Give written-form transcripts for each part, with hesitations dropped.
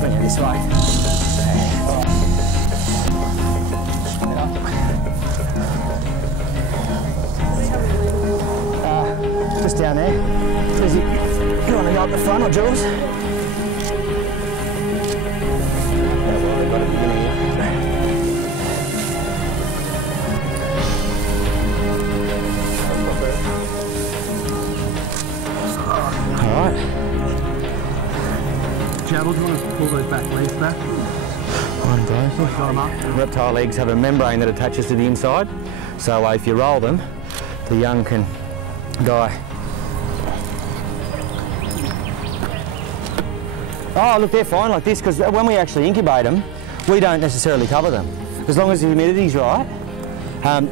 Bring it this way. Just down there. Lizzie, you want to go up the front or Jules? Alright. Gerald, do you want to pull those back legs back? One broken. Reptile eggs have a membrane that attaches to the inside, so if you roll them, the young can die. Oh, look, they're fine like this, because when we actually incubate them, we don't necessarily cover them. As long as the humidity's right.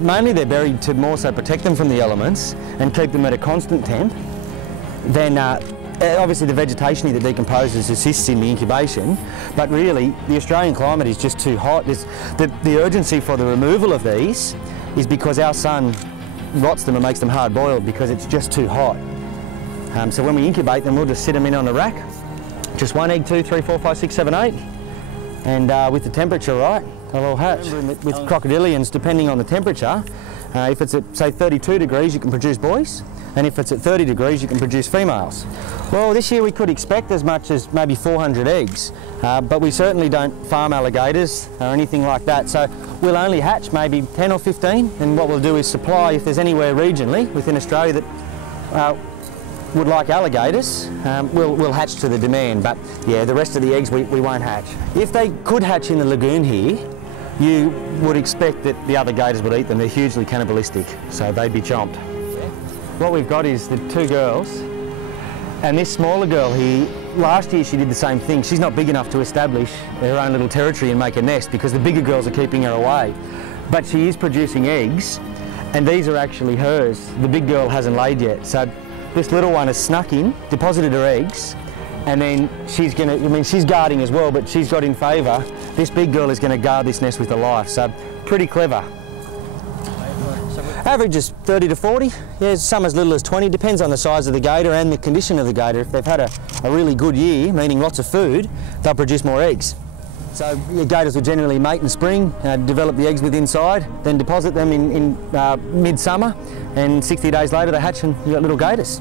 Mainly they're buried to more so protect them from the elements and keep them at a constant temp. Then obviously the vegetation that decomposes assists in the incubation, but really the Australian climate is just too hot. The urgency for the removal of these is because our sun rots them and makes them hard boiled because it's just too hot. So when we incubate them, we'll just sit them in on the rack. Just 1 egg, 2, 3, 4, 5, 6, 7, 8. And with the temperature right, they'll all hatch. With crocodilians, depending on the temperature, if it's at say 32 degrees, you can produce boys. And if it's at 30 degrees, you can produce females. Well, this year we could expect as much as maybe 400 eggs, but we certainly don't farm alligators or anything like that. So we'll only hatch maybe 10 or 15, and what we'll do is supply, if there's anywhere regionally within Australia that would like alligators, we'll hatch to the demand, but yeah, the rest of the eggs we won't hatch. If they could hatch in the lagoon here, you would expect that the other gators would eat them. They're hugely cannibalistic, so they'd be chomped. What we've got is the 2 girls, and this smaller girl here, last year she did the same thing. She's not big enough to establish her own little territory and make a nest because the bigger girls are keeping her away. But she is producing eggs, and these are actually hers. The big girl hasn't laid yet, so this little one has snuck in, deposited her eggs, and then she's gonna, she's guarding as well, but she's got in favour. This big girl is gonna guard this nest with her life, so pretty clever. Average is 30 to 40, yeah, some as little as 20, depends on the size of the gator and the condition of the gator. If they've had a really good year, meaning lots of food, they'll produce more eggs. So the gators will generally mate in spring, develop the eggs with inside, then deposit them in mid-summer, and 60 days later they hatch and you've got little gators.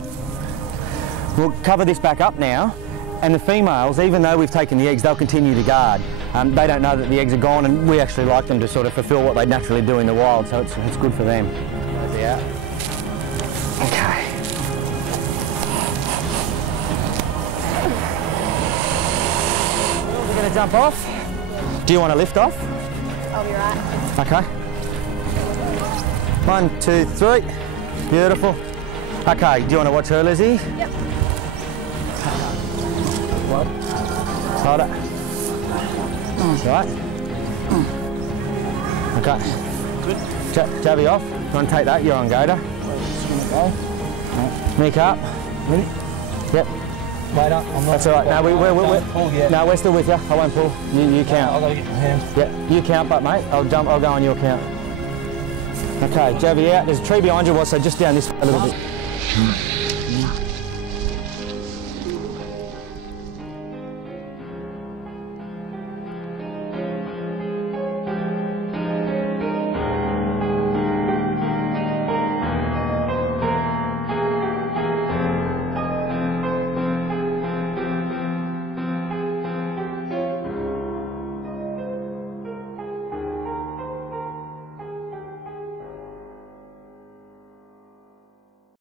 We'll cover this back up now, and the females, even though we've taken the eggs, they'll continue to guard. They don't know that the eggs are gone, and we actually like them to sort of fulfil what they naturally do in the wild, so it's good for them. Yeah. Okay. We're going to jump off. Do you want to lift off? I'll be right. Okay. 1, 2, 3. Beautiful. Okay, do you want to watch her, Lizzie? Yep. Hold it. Right. Okay. Good. Jabby off. You want to take that? You're on gator. Nick up. Yep. Later. I'm not. That's all right. No, we're still with you. I won't pull. You count. I've got to get my hands. Yeah, you count, but mate, I'll go on your count. Okay, Jabby out. There's a tree behind you, so just down this way a little bit.